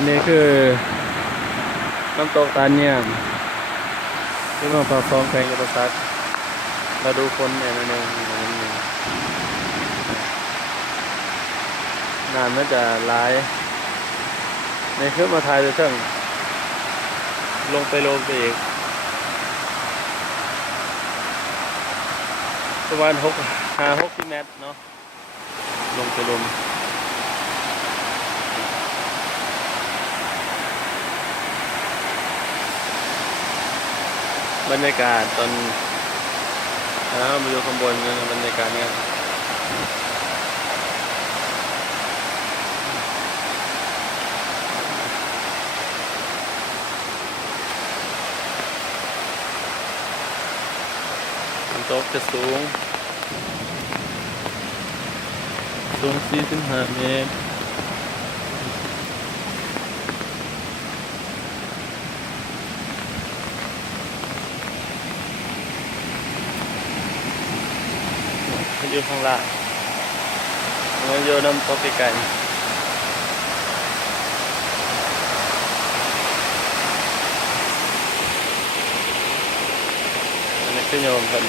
อันนี้คือน้ำตกตาลเนี่ยที่มาปากซองแข่งอุปสรรคมาดูคนเนี่ยนั่นเองนานน่าจะร้ายในขึ้นมาถ่ายเลยเชิงลงไปอีกประมาณ60 เมตรเนาะลงไปบรรยากาศตอนมาอยู่ข้างบนกันบรรยากาศเนี่ยน้ำตกจะสูง45 เมตรอยู่ข้างล่างมันอยู่น้ำตกไกลๆอันนี้คือโยมกัน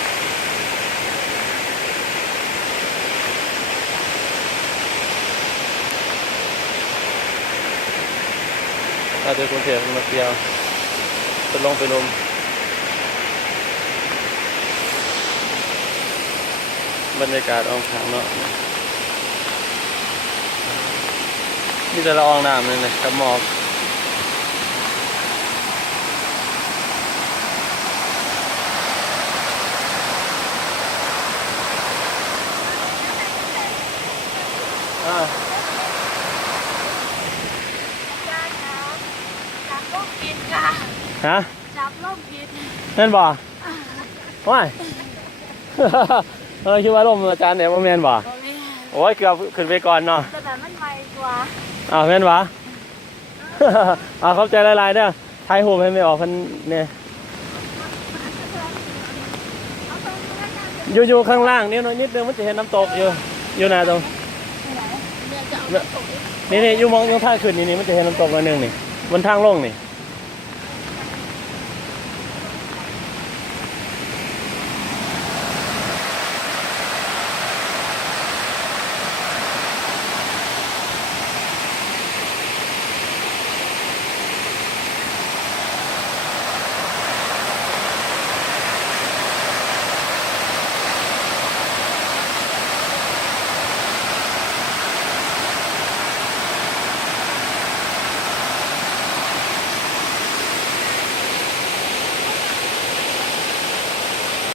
อาจจะคนเสียมาเที่ยวจะลงไปลมบรรยากาศอองขางเนาะนี่จะละอองน้ำเลยนะกับหมอกจับลูกผิดค่ะ ฮะ จับลูกผิด นั่นบ่ว้าย คิดว่าลมอาจารย์เนี่ยว่าแม่นบ่ โอ้ย โอ้ยเกือบขึ้นไปก่อนเนาะ แต่แบบมันใหม่กว่า แม่นบ่ เข้าใจหลายๆเด้อถ่ายรูปให้ไม่ออกเพิ่นเนี่ยอยู่ข้างล่างนี่นิดนึงมันจะเห็นน้ำตกอยู่หน้าตรง เนี่ยจะเอาไปส่ง นี่อยู่มองท่าขึ้นนี่มันจะเห็นน้ำตกแล้วนึงนี่บนทางลงนี่